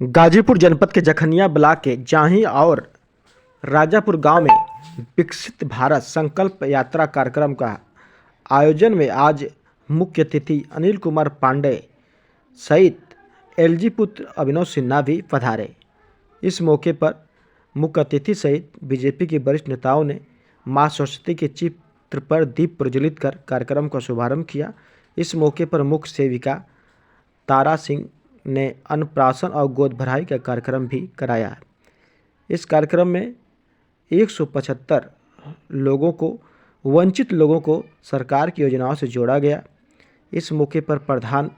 गाजीपुर जनपद के जखनिया ब्लॉक के जाही और राजापुर गांव में विकसित भारत संकल्प यात्रा कार्यक्रम का आयोजन में आज मुख्य अतिथि अनिल कुमार पांडे सहित एलजी पुत्र अभिनव सिन्हा भी पधारे। इस मौके पर मुख्य अतिथि सहित बीजेपी के वरिष्ठ नेताओं ने मां सरस्वती के चित्र पर दीप प्रज्वलित कर कार्यक्रम का शुभारंभ किया। इस मौके पर मुख्य सेविका तारा सिंह ने अन्नप्राशन और गोद भराई का कार्यक्रम भी कराया। इस कार्यक्रम में 175 लोगों को वंचित लोगों को सरकार की योजनाओं से जोड़ा गया। इस मौके पर प्रधान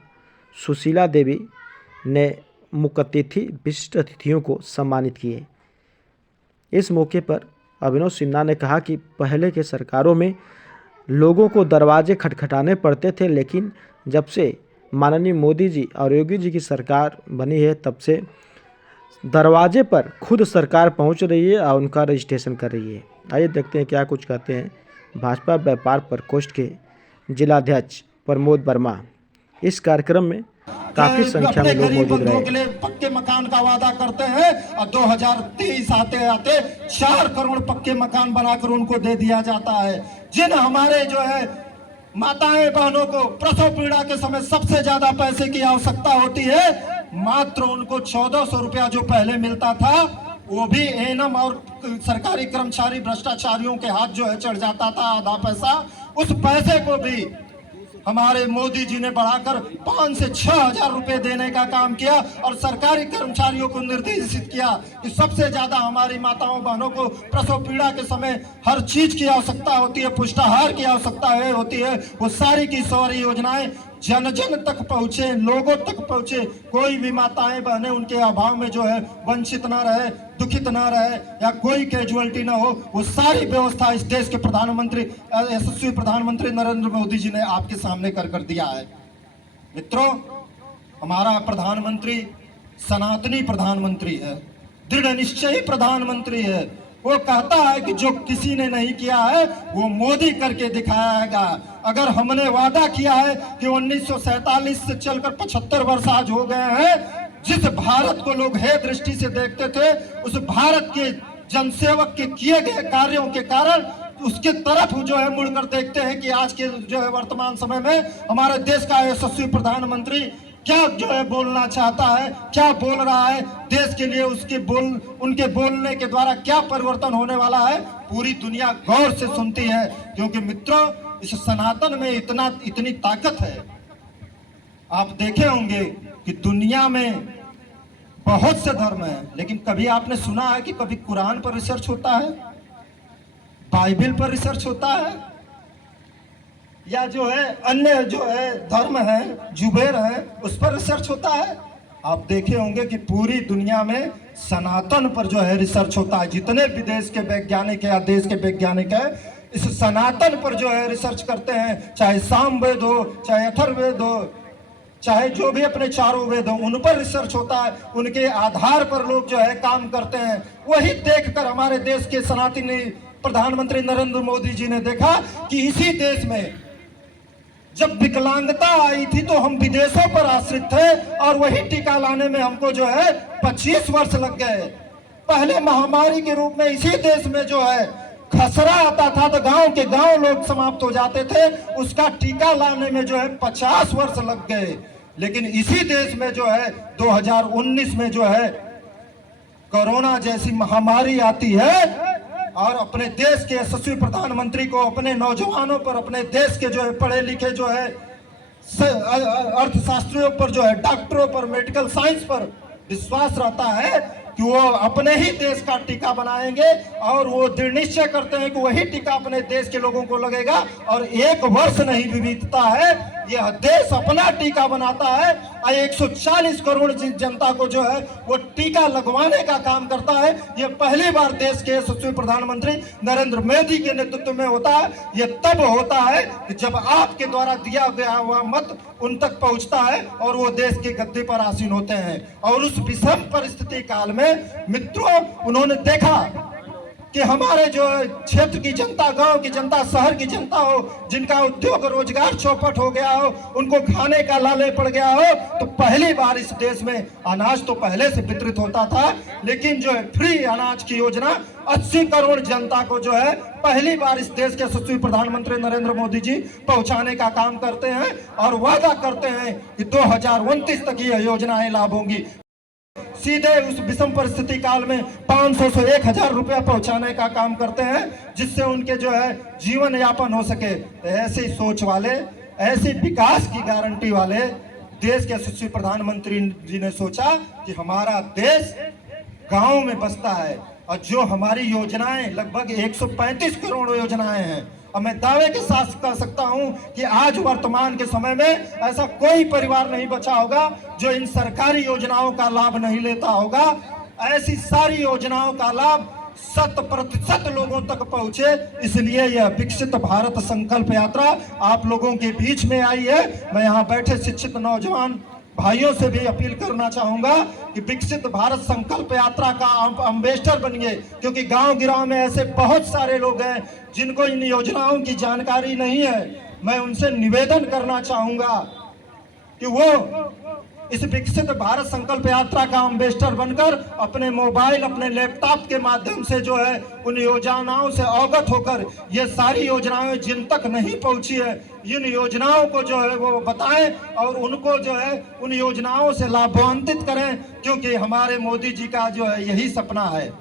सुशीला देवी ने मुख्य अतिथि विशिष्ट अतिथियों को सम्मानित किए। इस मौके पर अभिनव सिन्हा ने कहा कि पहले के सरकारों में लोगों को दरवाजे खटखटाने पड़ते थे, लेकिन जब से माननीय मोदी जी और योगी जी की सरकार बनी है तब से दरवाजे पर खुद सरकार पहुंच रही है और उनका रजिस्ट्रेशन कर रही है। आइए देखते हैं क्या कुछ कहते हैं भाजपा व्यापार प्रकोष्ठ के जिलाध्यक्ष प्रमोद वर्मा। इस कार्यक्रम में काफी संख्या में लोग मौजूद रहे। पक्के मकान का वादा करते हैं और 2023 आते आते 4 करोड़ पक्के मकान बनाकर उनको दे दिया जाता है। जिन हमारे जो है माताएं बहनों को प्रसव पीड़ा के समय सबसे ज्यादा पैसे की आवश्यकता होती है, मात्र उनको 1400 रुपया जो पहले मिलता था वो भी एएनएम और सरकारी कर्मचारी भ्रष्टाचारियों के हाथ जो है चढ़ जाता था आधा पैसा। उस पैसे को भी हमारे मोदी जी ने बढ़ाकर 5 से 6 हजार रुपए देने का काम किया और सरकारी कर्मचारियों को निर्देशित किया कि सबसे ज्यादा हमारी माताओं बहनों को प्रसव पीड़ा के समय हर चीज की आवश्यकता होती है, पुष्टाहार की आवश्यकता होती है, वो सारी की सारी योजनाएं जन जन तक पहुंचे, लोगों तक पहुंचे। कोई भी माताएं बहनें उनके अभाव में जो है वंचित ना रहे, दुखित ना रहे या कोई कैजुअलिटी ना हो, वो सारी व्यवस्था इस देश के प्रधानमंत्री यशस्वी प्रधानमंत्री नरेंद्र मोदी जी ने आपके सामने कर दिया है। मित्रों, हमारा प्रधानमंत्री सनातनी प्रधानमंत्री है, दृढ़ निश्चयी प्रधानमंत्री है। वो कहता है कि जो किसी ने नहीं किया है वो मोदी करके दिखाएगा। अगर हमने वादा किया है कि 1947 से चलकर 75 वर्ष आज हो गए हैं, जिस भारत को लोग हे दृष्टि से देखते थे, उस भारत के जनसेवक के किए गए कार्यों के कारण उसके तरफ जो है मुड़कर देखते हैं कि आज के जो है वर्तमान समय में हमारे देश का यशस्वी प्रधानमंत्री क्या जो है बोलना चाहता है, क्या बोल रहा है देश के लिए, उनके बोलने के द्वारा क्या परिवर्तन होने वाला है, पूरी दुनिया गौर से सुनती है। क्योंकि मित्रों, इस सनातन में इतनी ताकत है। आप देखे होंगे कि दुनिया में बहुत से धर्म है, लेकिन कभी आपने सुना है कि कभी कुरान पर रिसर्च होता है, बाइबल पर रिसर्च होता है, या जो है अन्य जो है धर्म है, जुबेर है, उस पर रिसर्च होता है? आप देखे होंगे कि पूरी दुनिया में सनातन पर जो है रिसर्च होता है। जितने विदेश के वैज्ञानिक या देश के वैज्ञानिक है, इस सनातन पर जो है रिसर्च करते हैं। चाहे सामवेद हो, चाहे अथर्ववेद हो, चाहे जो भी अपने चारों वेद हो, उन पर रिसर्च होता है। उनके आधार पर लोग जो है काम करते हैं। वही देखकर हमारे देश के सनातनी प्रधानमंत्री नरेंद्र मोदी जी ने देखा कि इसी देश में जब विकलांगता आई थी तो हम विदेशों पर आश्रित थे और वही टीका लाने में हमको जो है 25 वर्ष लग गए। पहले महामारी के रूप में इसी देश में जो है खसरा आता था तो गांव के गांव लोग समाप्त हो जाते थे, उसका टीका लाने में जो है 50 वर्ष लग गए। लेकिन इसी देश में जो है 2019 में जो है कोरोना जैसी महामारी आती है और अपने देश के यशस्वी प्रधानमंत्री को, अपने नौजवानों पर, अपने देश के जो है पढ़े लिखे जो है अर्थशास्त्रियों पर, जो है डॉक्टरों पर, मेडिकल साइंस पर विश्वास रहता है कि वो अपने ही देश का टीका बनाएंगे और वो दृढ़ निश्चय करते हैं कि वही टीका अपने देश के लोगों को लगेगा। और 1 वर्ष नहीं बीतता है, यह देश अपना टीका बनाता है और 140 करोड़ जनता को जो है वो टीका लगवाने का काम करता है। ये पहली बार देश के यशस्वी प्रधानमंत्री नरेंद्र मोदी के नेतृत्व में होता है। ये तब होता है कि जब आपके द्वारा दिया गया हुआ मत उन तक पहुंचता है और वो देश के गद्दे पर आसीन होते हैं। और उस विषम परिस्थिति काल में मित्रों, उन्होंने देखा कि हमारे जो क्षेत्र की जनता, गांव की जनता, शहर की जनता हो, जिनका उद्योग रोजगार चौपट हो गया हो, उनको खाने का लाले पड़ गया हो, तो पहली बार इस देश में अनाज तो पहले से वितरित होता था, लेकिन जो है फ्री अनाज की योजना 80 करोड़ जनता को जो है पहली बार इस देश के यशस्वी प्रधानमंत्री नरेंद्र मोदी जी पहुंचाने का काम करते हैं और वादा करते हैं कि 2029 तक ये योजनाएं लागू होंगी। सीधे उस विषम परिस्थिति काल में 500 से 1000 रुपया पहुंचाने का काम करते हैं, जिससे उनके जो है जीवन यापन हो सके। ऐसी सोच वाले, ऐसी विकास की गारंटी वाले देश के यशस्वी प्रधानमंत्री जी ने सोचा कि हमारा देश गांव में बसता है, और जो हमारी योजनाएं लगभग 135 करोड़ योजनाएं हैं, और मैं दावे के साथ कह सकता हूं कि आज वर्तमान के समय में ऐसा कोई परिवार नहीं बचा होगा जो इन सरकारी योजनाओं का लाभ नहीं लेता होगा। ऐसी सारी योजनाओं का लाभ 100% लोगों तक पहुंचे, इसलिए यह विकसित भारत संकल्प यात्रा आप लोगों के बीच में आई है। मैं यहाँ बैठे शिक्षित नौजवान भाइयों से भी अपील करना चाहूंगा कि विकसित भारत संकल्प यात्रा का एम्बेसडर बनिए, क्योंकि गांव गिराव में ऐसे बहुत सारे लोग हैं जिनको इन योजनाओं की जानकारी नहीं है। मैं उनसे निवेदन करना चाहूंगा कि वो इस विकसित भारत संकल्प यात्रा का एम्बेसडर बनकर अपने मोबाइल, अपने लैपटॉप के माध्यम से जो है उन योजनाओं से अवगत होकर ये सारी योजनाएं जिन तक नहीं पहुंची है, इन योजनाओं को जो है वो बताएं और उनको जो है उन योजनाओं से लाभान्वित करें, क्योंकि हमारे मोदी जी का जो है यही सपना है।